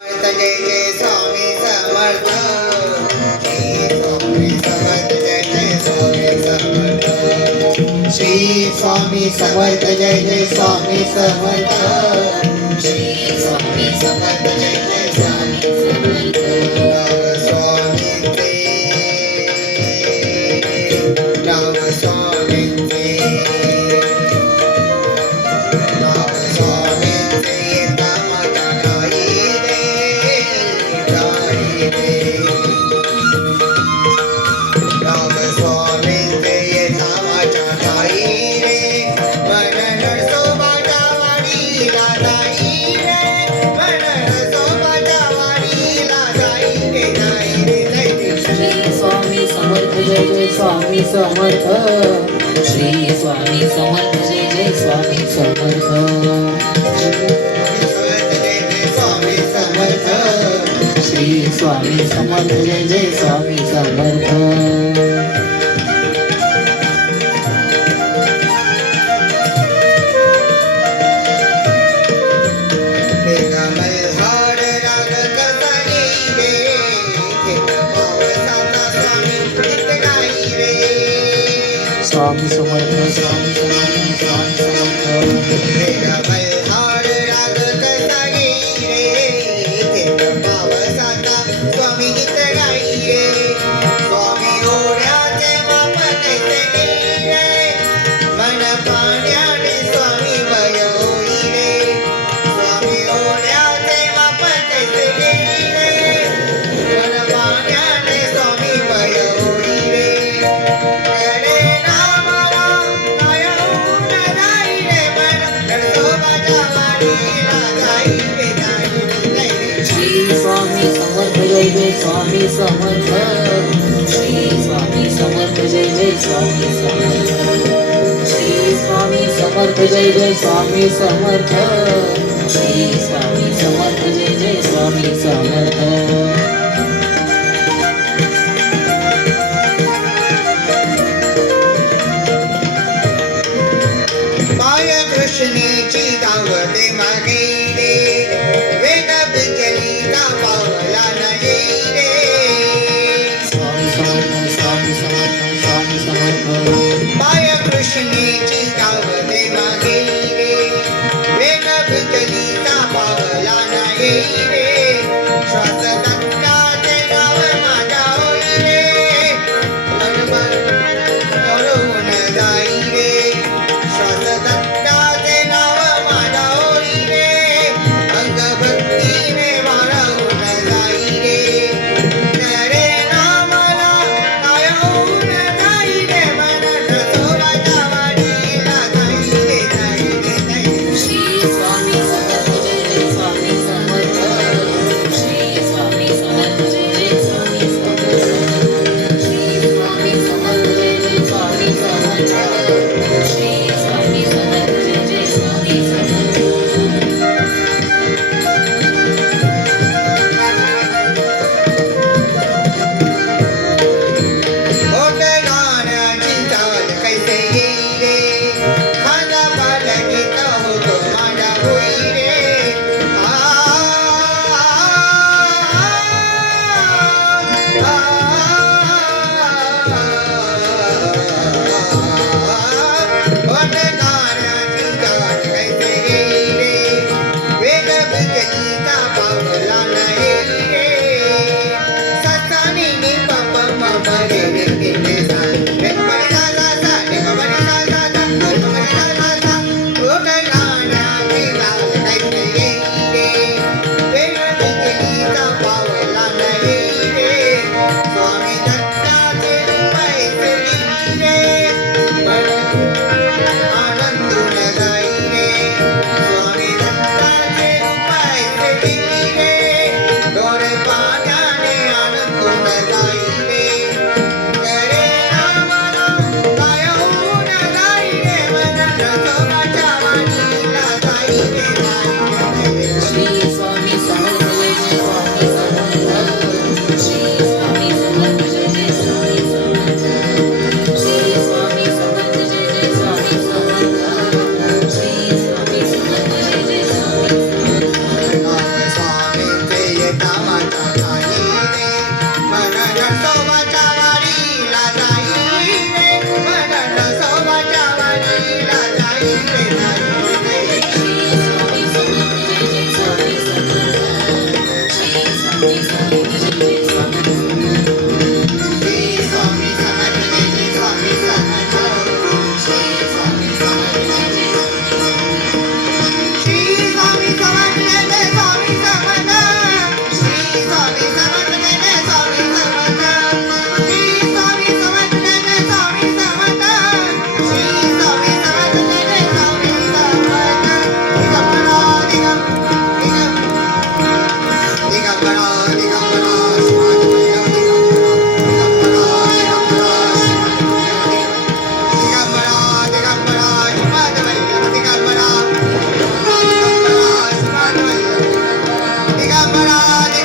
जय जय स्वामी समर्थ श्री स्वामी समर्थ जय जय स्वामी समर्थ श्री स्वामी समर्थ जय जय स्वामी समर्थ नाम स्वामी नाम स्वामी जय जय स्वामी समर्थ श्री स्वामी समर्थ जय जय स्वामी समर्थ श्री स्वामी समर्थ जय जय स्वामी समर्थ स्वामी समर्थ स्वामी समर्थ स्वामी समर्थ मेरा मल्हार राग कसा घेई रे पावसाचा स्वामी गीत गाई रे स्वामी ओढ्याचे माप कैसे घेई रे मन पाण्याने स्वामी भय होई रे स्वामी ओढ्याचे माप कैसे घेई रे मन पाण्याने स्वामी भय होई रे स्वामी समर्थ जय जय स्वामी समर्थ श्री स्वामी समर्थ जय जय स्वामी समर्थ श्री स्वामी समर्थ जय जय स्वामी समर्थ श्री स्वामी समर्थ जय जय स्वामी समर्थ कृष्णेची गावते मागे रे वेग बिचलीचा पावला नाही रे स्वामी समर्थ स्वामी समर्थ स्वामी समर्थ पाय कृष्णेची गावते मागे रे वेग बिचलीचा पावला नाही रे श्वास दत्ताचे नाव माझ्या होई रे मन हरवून जाई रे श्वास दत्ताचे नाव माझ्या होई रे अंग भक्तीने वाढवून जाई रे रे नामला काय होऊन जाई रे मन सोबाच्या वाडीला जाई रे जाई रे जाई श्री स्वामी समर्थ जय जय स्वामी समर्थ महाराज